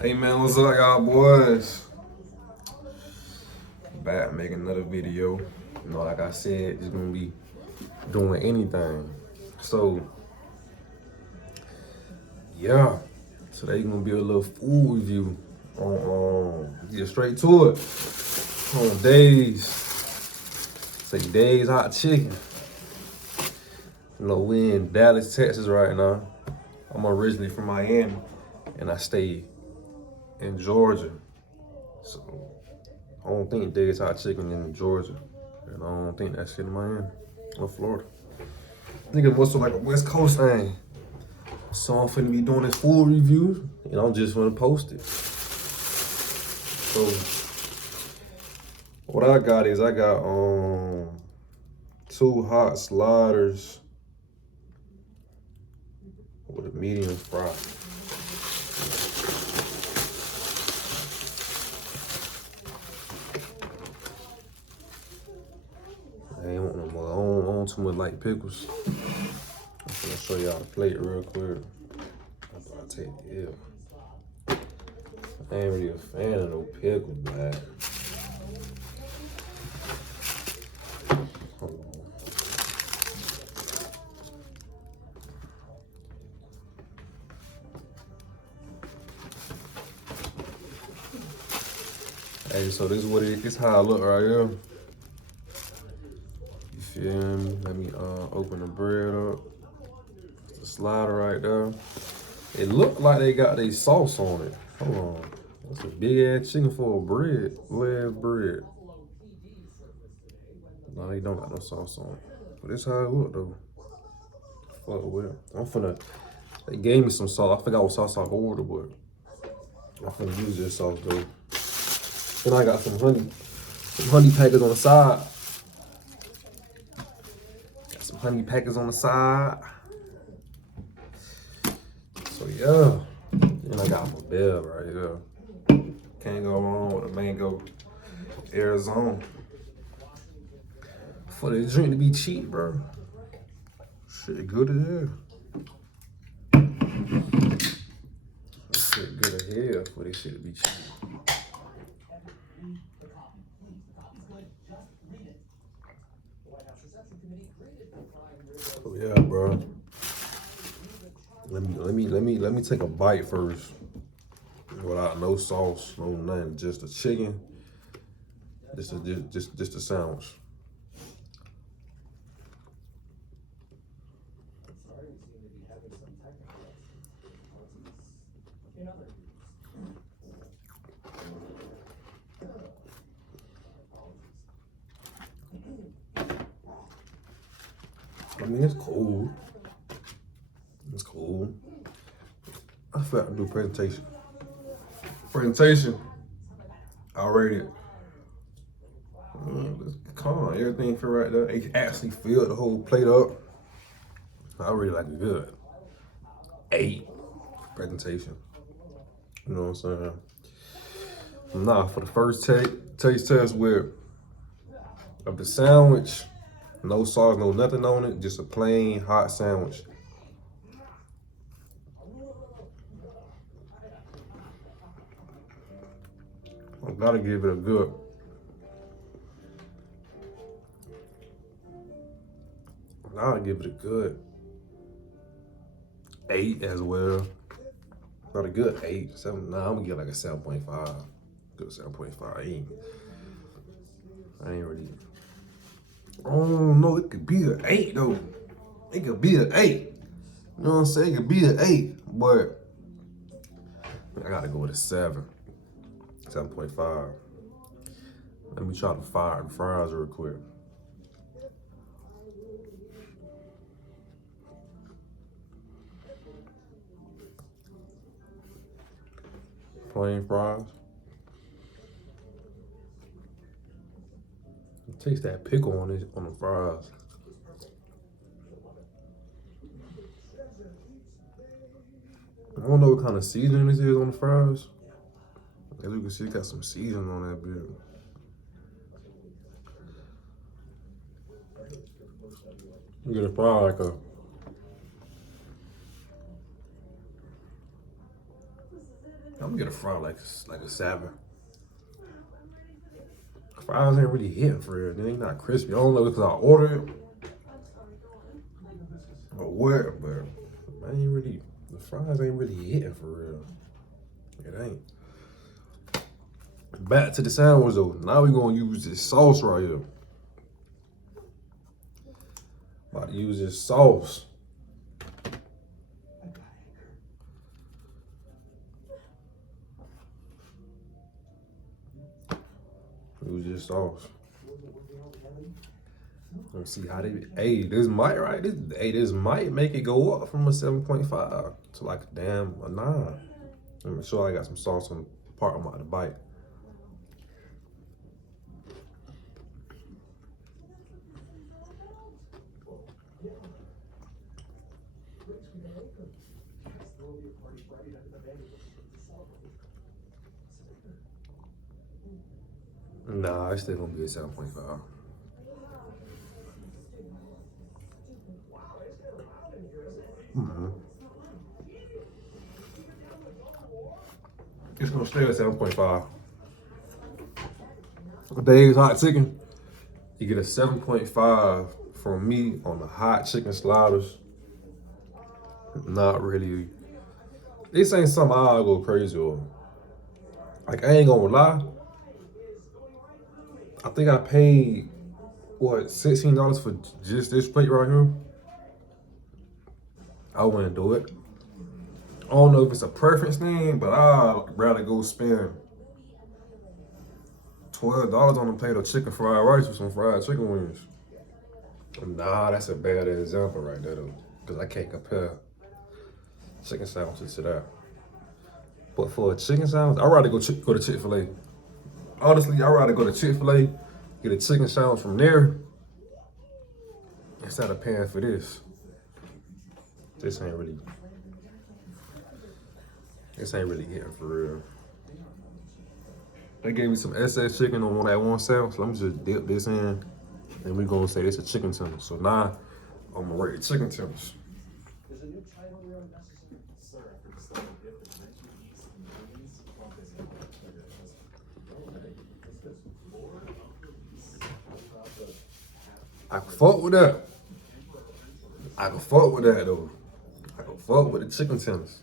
Hey man, what's up, y'all boys? Back making another video. Like I said, just gonna be doing anything. So yeah, today gonna be a little food review on get straight to it. On Days Hot Chicken. We in Dallas, Texas right now. I'm originally from Miami, and I stay in Georgia. So I don't think Days Hot Chicken in Georgia, and I don't think that shit in Miami or Florida. I think it was like a West Coast thing. So I'm finna be doing this food review, and I'm just gonna post it. So what I got is I got two hot sliders with a medium fry. I ain't want no more. I don't want too much light pickles. I'm gonna show y'all the plate real quick. I thought I'd take the L. I ain't really a fan of no pickles, man. Hold on. Hey, so this is what it is. How I look right here. You feel me? Let me open the bread up. It's the slider right there. It looked like they got their sauce on it. Hold on. That's a big ass chicken for a bread. Little ass bread. No, they don't got no sauce on it. But this how it look though. Fuck well. They gave me some sauce. I forgot what sauce I ordered, but I'm finna use this sauce though. Then I got some honey packets on the side. Got some honey packets on the side. So yeah. And I got my bell right here. Can't go wrong with a mango Arizona. For the drink to be cheap, bro. Shit good as hell. Shit good as hell for this shit to be cheap. Oh yeah, bro. Let me take a bite first. Without no sauce, no nothing, just the chicken, just a sandwich. I mean, it's cool. It's cool. I feel like I do presentation. I rate it. Come on, everything feel right there. It actually filled the whole plate up. I really like it good. 8 presentation. You know what I'm saying? Nah, for the first taste test with of the sandwich, no sauce, no nothing on it, just a plain hot sandwich. I gotta give it a good. I'll give it a good 8 as well. Not a good 8, 7. Nah, I'm gonna give like a 7.5. Good 7.5. I ain't really. Oh no, it could be an 8 though. It could be an 8. You know what I'm saying? It could be an 8, but I gotta go with a 7. 7.5. Let me try the fries real quick. Plain fries. Taste that pickle on the fries. I don't know what kind of seasoning this is on the fries. As you can see, it got some seasoning on that bit. You get a fry like a I'm gonna get a fry like a 7. Fries ain't really hitting for real. They ain't not crispy. I don't know because I ordered it or what, but I ain't really. The fries ain't really hitting for real. It ain't. Back to the sandwich though. Now we gonna use this sauce right here. About to use this sauce. Use this sauce. Let's see how they. Hey, this might right. This might make it go up from a 7.5 to like a damn a 9. Let me sure I got some sauce on the part I'm about to bite. Nah, it's still gonna be a 7.5. It's gonna stay at 7.5. Dave's Hot Chicken, you get a 7.5 from me on the hot chicken sliders. Not really. This ain't something I'll go crazy over. Like, I ain't gonna lie. I think I paid, what, $16 for just this plate right here? I wouldn't do it. I don't know if it's a preference thing, but I'd rather go spend $12 on a plate of chicken fried rice with some fried chicken wings. Nah, that's a bad example right there though, because I can't compare chicken sandwiches to that. But for a chicken sandwich, I'd rather go to Chick-fil-A. Honestly, I'd rather go to Chick-fil-A, get a chicken sandwich from there, instead of paying for this. This ain't really hitting for real. They gave me some SS chicken on that one sandwich, so I'm just dip this in, and we're gonna say this a chicken tender. So now, I'm gonna rate the chicken tenders. I can fuck with that. I can fuck with that though. I can fuck with the chicken tenders.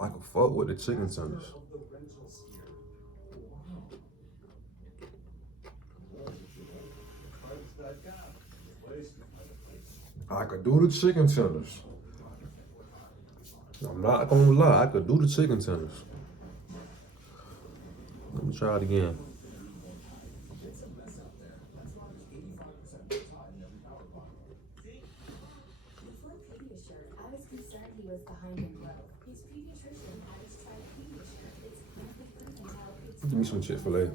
I can fuck with the chicken tenders. I could do the chicken tenders. I'm not gonna lie, I could do the chicken tenders. Let me try it again. Give me some Chick-fil-A.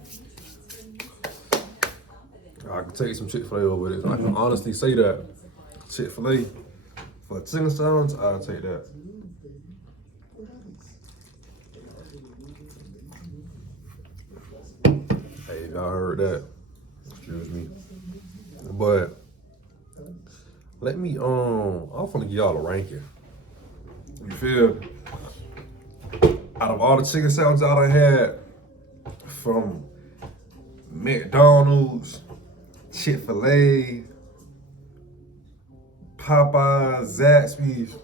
I can take some Chick-fil-A over this. I can honestly say that. Chick-fil-A for a chicken sandwich, I'll take that. Hey, y'all heard that. Excuse me. But let me I'm gonna give y'all a ranking. You feel? Out of all the chicken sandwiches I done had, from McDonald's, Chick-fil-A, Popeyes, Zaxby's.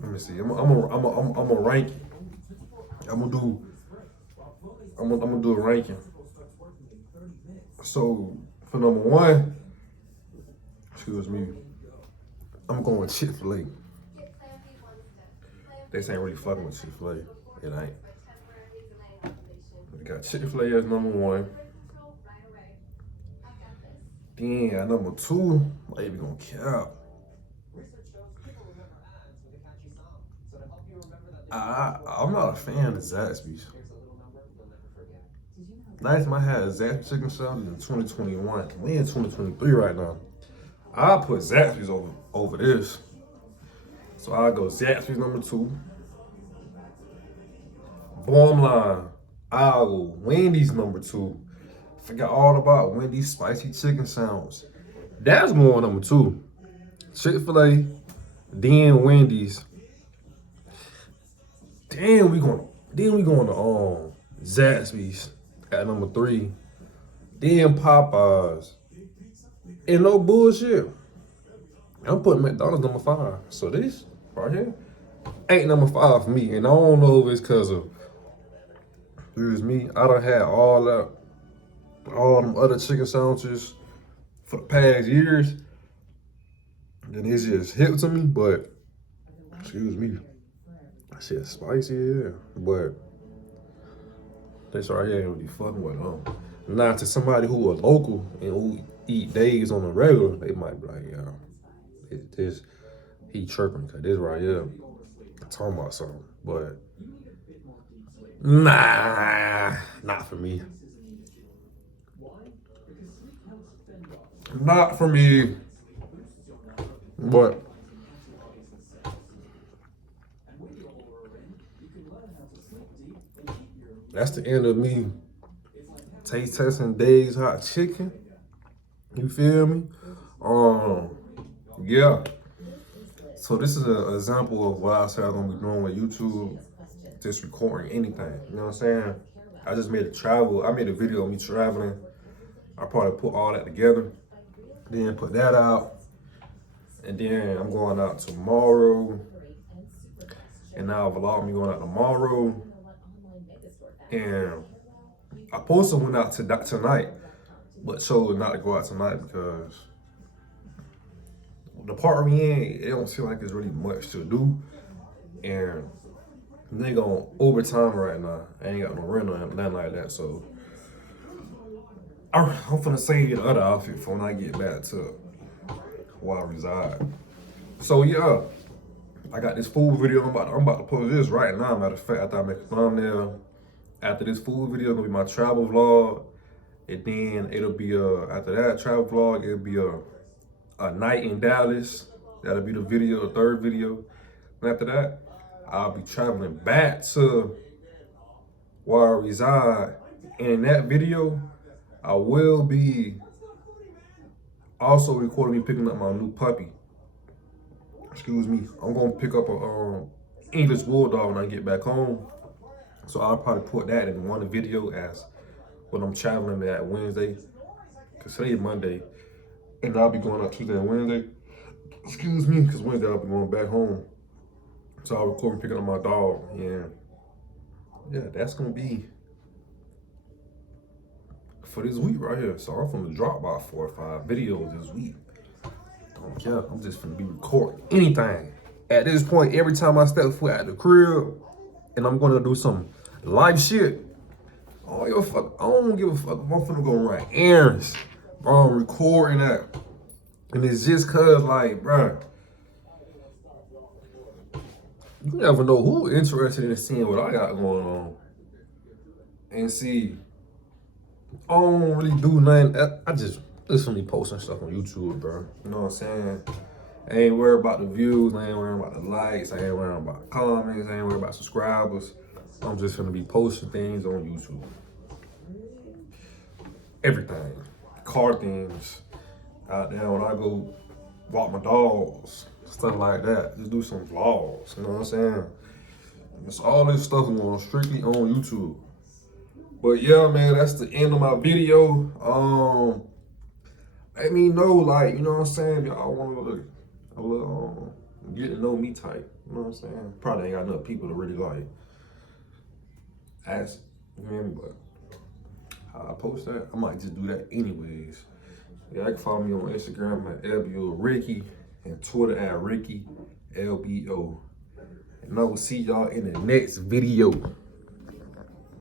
Let me see. I'm gonna rank it. I'm gonna do a ranking. So for number 1, excuse me, I'm going Chick-fil-A. This ain't really fucking with Chick-fil-A. It ain't. We got Chick-fil-A as number 1. Then at number 2, I ain't even gonna cap. I'm not a fan of Zaxby's. Last time I had a Zaxby's chicken sandwich in 2021. We in 2023 right now. I'll put Zaxby's over this. So I'll go Zaxby's number 2. Bottom line, I'll go Wendy's number 2. Forgot all about Wendy's spicy chicken sandwich. That's more number 2. Chick-fil-A, then Wendy's, Then we going to Zaxby's at number 3. Then Popeyes. And no bullshit, I'm putting McDonald's number 5. So this right here ain't number 5 for me. And I don't know if it's because of, excuse me, I done had all them other chicken sandwiches for the past years. And it's just hit to me, but, excuse me, that shit's spicy, yeah. But this right here ain't really fucking with Now to somebody who are local and who eat days on the regular, they might be like, yeah, he chirping, because this right here talking about something. But nah, not for me. Not for me. But that's the end of me taste testing Dave's hot chicken. You feel me? Yeah. So this is an example of what I said I'm gonna be doing with YouTube, just recording anything. You know what I'm saying? I just made I made a video of me traveling. I probably put all that together, then put that out. And then I'm going out tomorrow. And now vlog me going out tomorrow. And I supposed to went out tonight, but chose not to go out tonight because the part we in, it don't feel like there's really much to do. And nigga on overtime right now. I ain't got no rent or nothing like that. So I'm finna save the other outfit for when I get back to where I reside. So yeah, I got this food video. I'm about to post this right now. Matter of fact, after I make a thumbnail. After this food video, it'll be my travel vlog. And then it'll be after that travel vlog, it'll be a night in Dallas. That'll be the video, the 3rd video. And after that, I'll be traveling back to where I reside. And in that video, I will be also recording me picking up my new puppy. Excuse me. I'm gonna pick up a English Bulldog when I get back home. So I'll probably put that in one video as when I'm traveling that Wednesday. Cause today is Monday. And I'll be going out Tuesday and Wednesday. Excuse me, cause Wednesday I'll be going back home. So I'll record me picking up my dog. Yeah, that's gonna be for this week right here. So I'm gonna drop about 4 or 5 videos this week. Don't care, I'm just gonna be recording anything. At this point, every time I step foot out the crib and I'm gonna do some live shit, I don't give a fuck. I'm finna go run errands. Bro, I'm recording that. And it's just cause like, bro, you never know who interested in seeing what I got going on. And see, I don't really do nothing. I just me posting stuff on YouTube, bro. You know what I'm saying? I ain't worried about the views. I ain't worried about the likes. I ain't worried about the comments. I ain't worried about subscribers. I'm just gonna be posting things on YouTube. Everything. Car things. Out there when I go walk my dogs. Stuff like that. Just do some vlogs. You know what I'm saying? It's all this stuff going strictly on YouTube. But yeah, man, that's the end of my video. Let me know, like, you know what I'm saying? Y'all want a little get to know me type. You know what I'm saying? Probably ain't got enough people to really like ask him, but I post that. I might just do that anyways. Yeah, I can follow me on Instagram at LBO Ricky and Twitter at Ricky LBO. And I will see y'all in the next video.